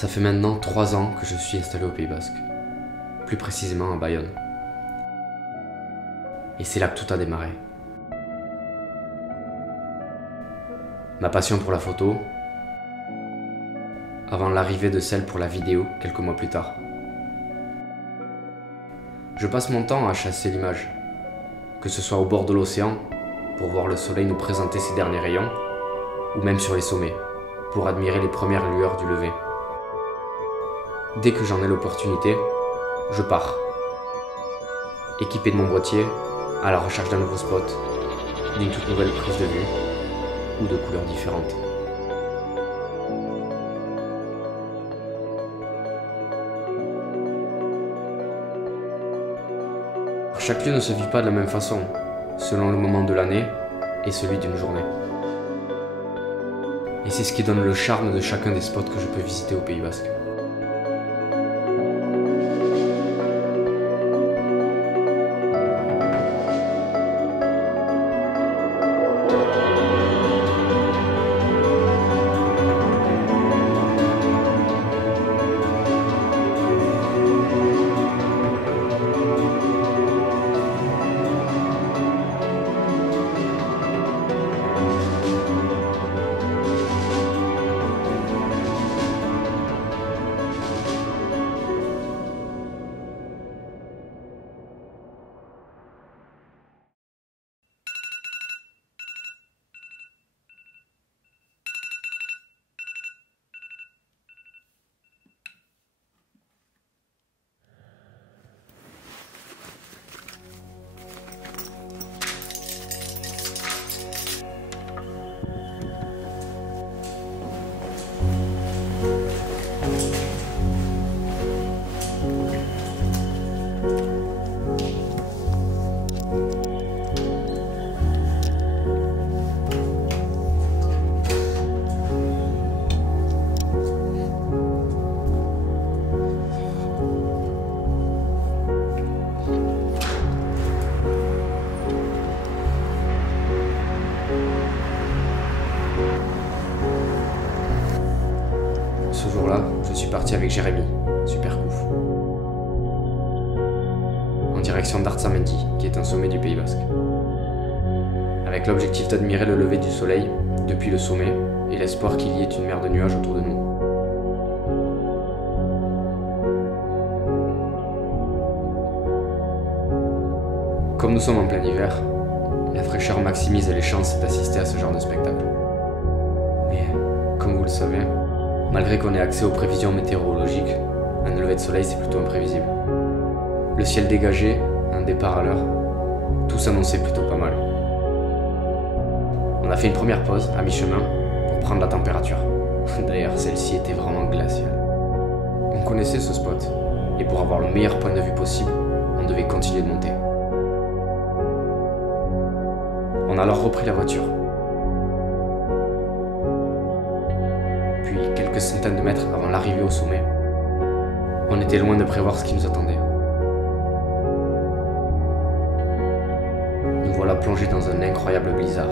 Ça fait maintenant 3 ans que je suis installé au Pays Basque, plus précisément à Bayonne. Et c'est là que tout a démarré. Ma passion pour la photo, avant l'arrivée de celle pour la vidéo quelques mois plus tard. Je passe mon temps à chasser l'image, que ce soit au bord de l'océan, pour voir le soleil nous présenter ses derniers rayons, ou même sur les sommets, pour admirer les premières lueurs du lever. Dès que j'en ai l'opportunité, je pars, équipé de mon boîtier, à la recherche d'un nouveau spot, d'une toute nouvelle prise de vue, ou de couleurs différentes. Chaque lieu ne se vit pas de la même façon, selon le moment de l'année et celui d'une journée. Et c'est ce qui donne le charme de chacun des spots que je peux visiter au Pays Basque. Ce jour-là, je suis parti avec Jérémy, super couf, en direction d'Artzamendi, qui est un sommet du Pays Basque, avec l'objectif d'admirer le lever du soleil depuis le sommet et l'espoir qu'il y ait une mer de nuages autour de nous. Comme nous sommes en plein hiver, la fraîcheur maximise les chances d'assister à ce genre de spectacle. Mais, comme vous le savez, malgré qu'on ait accès aux prévisions météorologiques, un lever de soleil c'est plutôt imprévisible. Le ciel dégagé, un départ à l'heure, tout s'annonçait plutôt pas mal. On a fait une première pause à mi-chemin pour prendre la température. D'ailleurs, celle-ci était vraiment glaciale. On connaissait ce spot, et pour avoir le meilleur point de vue possible, on devait continuer de monter. On a alors repris la voiture. Puis, quelques centaines de mètres avant l'arrivée au sommet, on était loin de prévoir ce qui nous attendait. Nous voilà plongés dans un incroyable blizzard.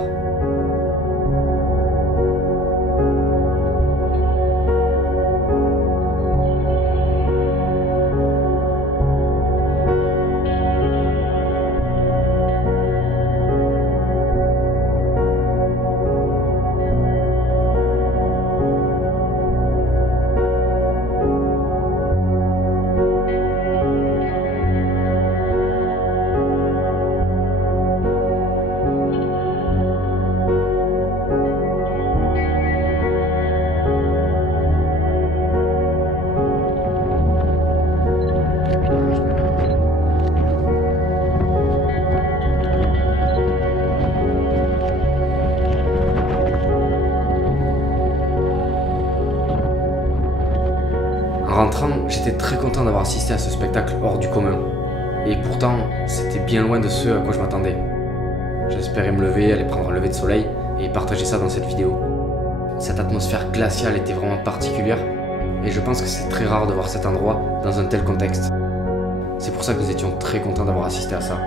En rentrant, j'étais très content d'avoir assisté à ce spectacle hors du commun. Et pourtant, c'était bien loin de ce à quoi je m'attendais. J'espérais me lever, aller prendre un lever de soleil et partager ça dans cette vidéo. Cette atmosphère glaciale était vraiment particulière et je pense que c'est très rare de voir cet endroit dans un tel contexte. C'est pour ça que nous étions très contents d'avoir assisté à ça.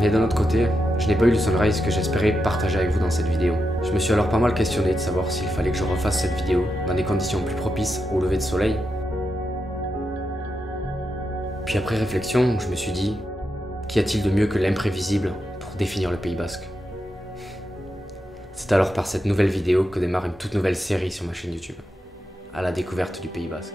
Mais d'un autre côté, je n'ai pas eu le sunrise que j'espérais partager avec vous dans cette vidéo. Je me suis alors pas mal questionné de savoir s'il fallait que je refasse cette vidéo dans des conditions plus propices au lever de soleil. Puis après réflexion, je me suis dit, qu'y a-t-il de mieux que l'imprévisible pour définir le Pays Basque? C'est alors par cette nouvelle vidéo que démarre une toute nouvelle série sur ma chaîne YouTube, à la découverte du Pays Basque.